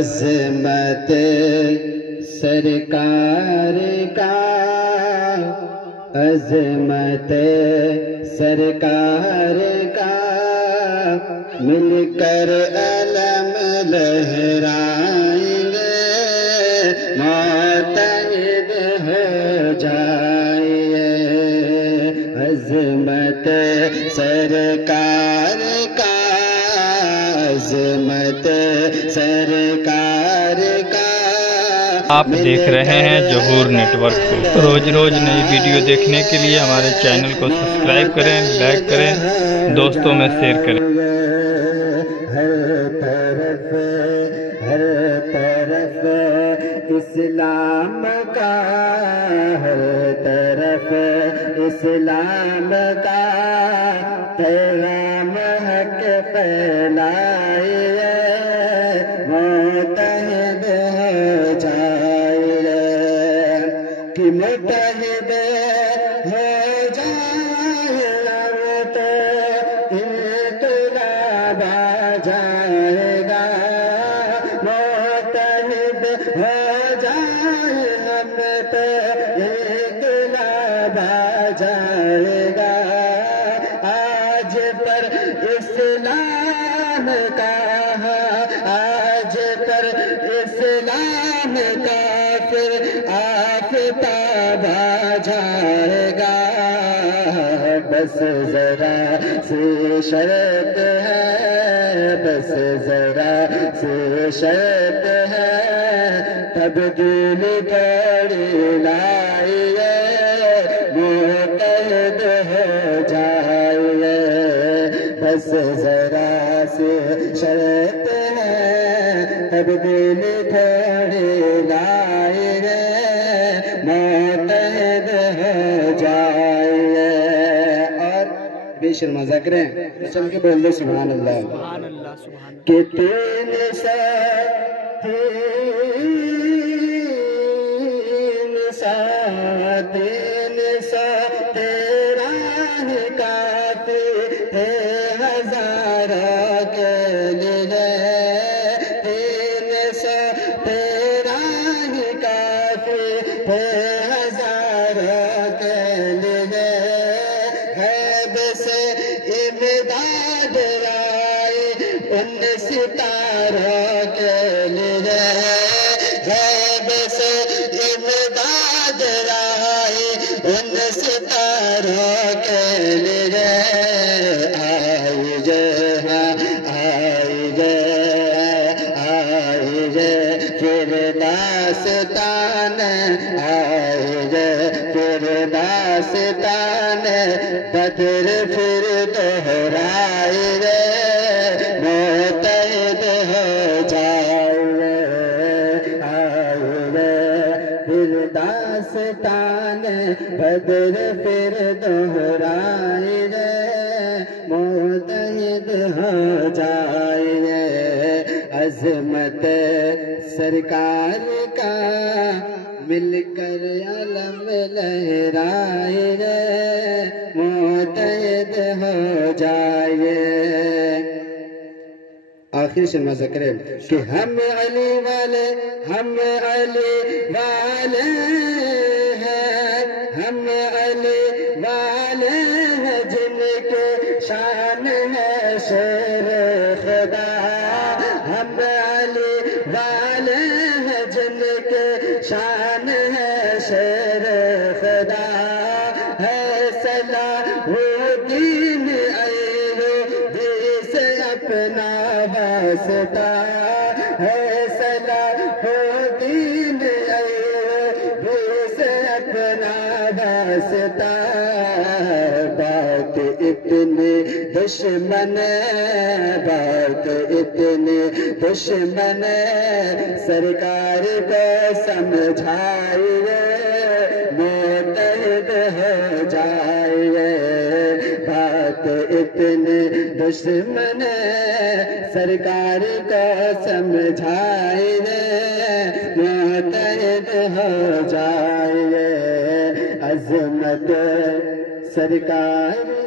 عظمت سرکار کا، عظمت سرکار کا، مل کر علم لہرائیں گے، متحد ہو جائیے۔ عظمت سرکار کا، عظمت سرکار کا۔ آپ دیکھ رہے ہیں ظہور نیٹ ورک کو۔ روز روز نئی ویڈیو دیکھنے کے لیے ہمارے چینل کو سبسکرائب کریں، لائک کریں، دوستوں میں شیئر کریں۔ ہر طرف اسلام کا، ہر طرف اسلام کا پیغام حق پھیلائیے، متحد ہو جائیے، کہ متحد ہو جائے تو انقلاب آ جائے گا، متحد ہو جائے ہم تو انقلاب آ جائے گا۔ آج پر اسلام کا، آج پر اسلام کا پھر آفتاب آ جائے گا۔ بس ذرا سی شرط ہے، بس ذرا سی شرط ہے، تبدیل کر لائیے، متحد ہو جائیے۔ بس ذرا سی شرط ہے، تبدیل کر لائیے، متحد ہو جائیے۔ اور بے شرما ذکریں چل کے بول دو سبحان اللہ، سبحان اللہ، سبحان اللہ۔ کہ تین سا تیرا ہی کافی ہے ہزاروں کے لیے، تین سو تیرا ہی کافی ہے ہزاروں کے لیے۔ غیب سے امداد آئی ان ستاروں کے لیے، غیب سے امداد آئی ان ستاروں کے لیے۔ آئی جے آئی جے آئی جے پھر داستان، آئی جے پھر داستان بدر پھر دہرائی رے، متحد ہو جائے۔ آئی رے پھر داستان بدر پھر دہرائی رے، متحد ہو جائے۔ عظمت سرکار کا مل کر علم لہرائے رے، متحد ہو جائے۔ آخر شرما ذکر کہ ہم علی والے، ہم علی والے ہیں، ہم علی والے ہیں، جن کے شان ہے شیر خدا۔ ہم علی والے ہیں، جن کے شان ہے شیر خدا۔ ہے صلاح الدین ایوبی سے اپنا واسطہ، ہے صلاح الدین ایوبی سے اپنا واسطہ۔ بات اتنی دشمن، بات اتنی دشمن، سرکار کو سمجھائیے، متحد ہو جائیے۔ بات اتنی دشمن، سرکار کو سمجھائیے، متحد ہو جائیے۔ عظمت سرکار